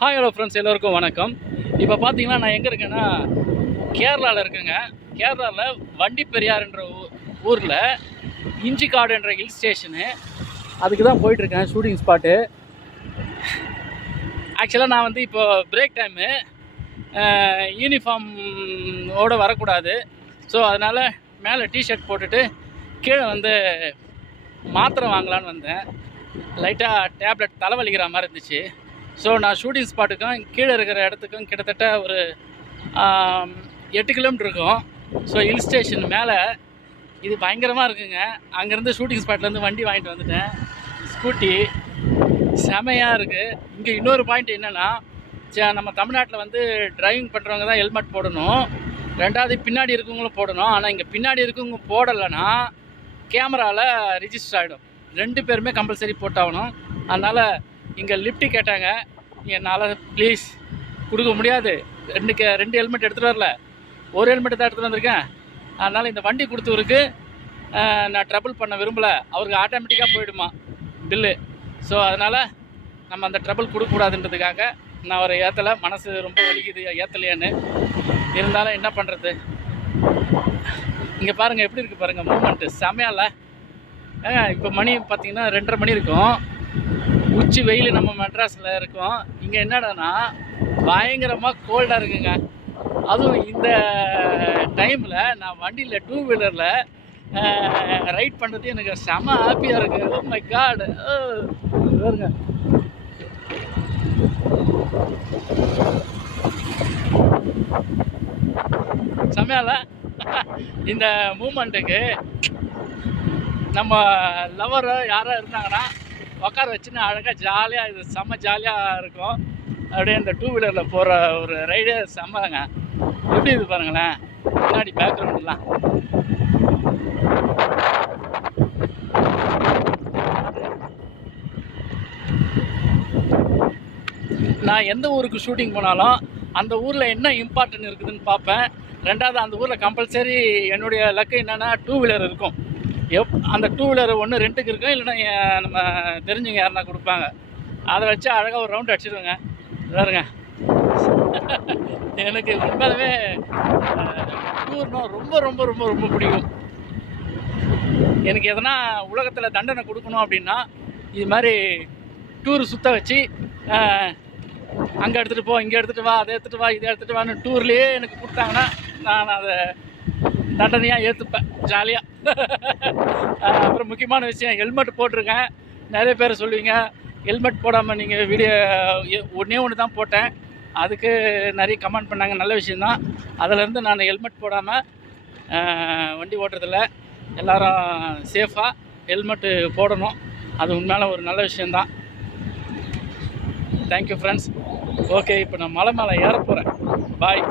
Hi hello friends, எல்லோருக்கும் வணக்கம். இப்போ பார்த்தீங்கன்னா நான் எங்கே இருக்கேன்னா கேரளாவில் இருக்குங்க. கேரளாவில் வண்டிப்பெரியார்ன்ற ஊரில் இஞ்சிக்காடு என்ற ஹில் ஸ்டேஷனு, அதுக்கு தான் போயிட்டுருக்கேன். Shooting spot. ஆக்சுவலாக நான் வந்து இப்போ பிரேக் டைமு, யூனிஃபார்மோடு வரக்கூடாது. ஸோ அதனால் மேலே டிஷர்ட் போட்டுட்டு கீழே வந்து மாத்திரை வாங்கலான்னு வந்தேன். லைட்டாக டேப்லெட் தலைவலிக்கிற மாதிரி இருந்துச்சு. ஸோ நான் ஷூட்டிங் ஸ்பாட்டுக்கும் கீழே இருக்கிற இடத்துக்கும் கிட்டத்தட்ட ஒரு 8 கிலோமீட்டர் இருக்கும். ஸோ ஹில் ஸ்டேஷன் மேலே இது பயங்கரமாக இருக்குங்க. அங்கேருந்து ஷூட்டிங் ஸ்பாட்லேருந்து வண்டி வாங்கிட்டு வந்துட்டேன். ஸ்கூட்டி செமையாக இருக்குது. இங்கே இன்னொரு பாயிண்ட் என்னென்னா, நம்ம தமிழ்நாட்டில் வந்து டிரைவிங் பண்ணுறவங்க தான் ஹெல்மெட் போடணும், ரெண்டாவது பின்னாடி இருக்கவங்களும் போடணும். ஆனால் இங்கே பின்னாடி இருக்கவங்க போடலைன்னா கேமராவில் ரிஜிஸ்டர் ஆகிடும். 2 பேருமே கம்பல்சரி போட்டாகணும். அதனால் இங்கே லிஃப்ட்டு கேட்டாங்க. என்னால் ப்ளீஸ் கொடுக்க முடியாது. 2 ஹெல்மெட் எடுத்துகிட்டு வரல, ஒரு ஹெல்மெட்டு தான் எடுத்துகிட்டு வந்திருக்கேன். அதனால் இந்த வண்டி கொடுத்தவருக்கு நான் ட்ரபிள் பண்ண விரும்பலை. அவருக்கு ஆட்டோமேட்டிக்காக போயிடுமா பில்லு. ஸோ அதனால் நம்ம அந்த ட்ரபிள் கொடுக்கக்கூடாதுன்றதுக்காக நான் ஒரு ஏற்றலை. மனசு ரொம்ப வலிக்குது ஏற்றலையான்னு. இருந்தாலும் என்ன பண்ணுறது. இங்கே பாருங்கள் எப்படி இருக்குது பாருங்கள், மூமெண்ட்டு செமையால. இப்போ மணி பார்த்திங்கன்னா 2:30 மணி இருக்கும். உச்சி வெயில் நம்ம மெட்ராஸில் இருக்கோம். இங்கே என்னடானா பயங்கரமாக கோல்டாக இருக்குங்க. அதுவும் இந்த டைமில் நான் வண்டியில் 2 வீலரில் ரைட் பண்ணுறது எனக்கு செம ஹாப்பியாக இருக்குது. Oh my God. பாருங்க, செமையால. இந்த மூமெண்ட்டுக்கு நம்ம லவர் யாராக இருந்தாங்கன்னா உட்கார வச்சுன்னு அழகாக ஜாலியாக, இது செம்ம ஜாலியாக இருக்கும். அப்படியே இந்த 2 வீலரில் போகிற ஒரு ரைடே செம்மங்க. எப்படி இது பாருங்களேன், முன்னாடி பேக்ரவுண்ட்லாம். நான் எந்த ஊருக்கு ஷூட்டிங் போனாலும் அந்த ஊரில் என்ன இம்பார்ட்டன்ட் இருக்குதுன்னு பார்ப்பேன். ரெண்டாவது அந்த ஊரில் கம்பல்சரி என்னுடைய லக்கு என்னென்னா 2 வீலர் இருக்கும். அந்த 2 வீலர் ஒன்று ரெண்ட்டுக்கு இருக்கும், இல்லைன்னா நம்ம தெரிஞ்சவங்க யாருன்னா கொடுப்பாங்க. அதை வச்சு அழகாக ஒரு ரவுண்ட் அடிச்சிடுவேங்க. பாருங்க, எனக்கு உண்மையாகவே டூர்னா ரொம்ப ரொம்ப ரொம்ப ரொம்ப பிடிக்கும். எனக்கு எதனா உலகத்தில் தண்டனை கொடுக்கணும் அப்படின்னா இது மாதிரி டூர் சுற்ற வச்சு, அங்கே எடுத்துகிட்டு போ, இங்கே எடுத்துகிட்டு வா, அதை எடுத்துகிட்டு வா, இதை எடுத்துகிட்டு வான்னு டூர்லேயே எனக்கு கொடுத்தாங்கன்னா நான் அதை தண்டனையாக ஏற்றுப்பேன் ஜாலியாக. அப்புறம் முக்கியமான விஷயம், ஹெல்மெட் போட்டிருக்கேன். நிறைய பேர் சொல்லுவீங்க ஹெல்மெட் போடாமல் நீங்கள் வீடியோ, ஒன்று தான் போட்டேன். அதுக்கு நிறைய கமெண்ட் பண்ணாங்க. நல்ல விஷயந்தான். அதிலேருந்து நான் ஹெல்மெட் போடாமல் வண்டி ஓட்டுறதில்ல. எல்லோரும் சேஃபாக ஹெல்மெட்டு போடணும். அது உண்மையான ஒரு நல்ல விஷயந்தான். Thank you friends. ஓகே, இப்போ நான் மலை மேலே ஏற போகிறேன். பாய்.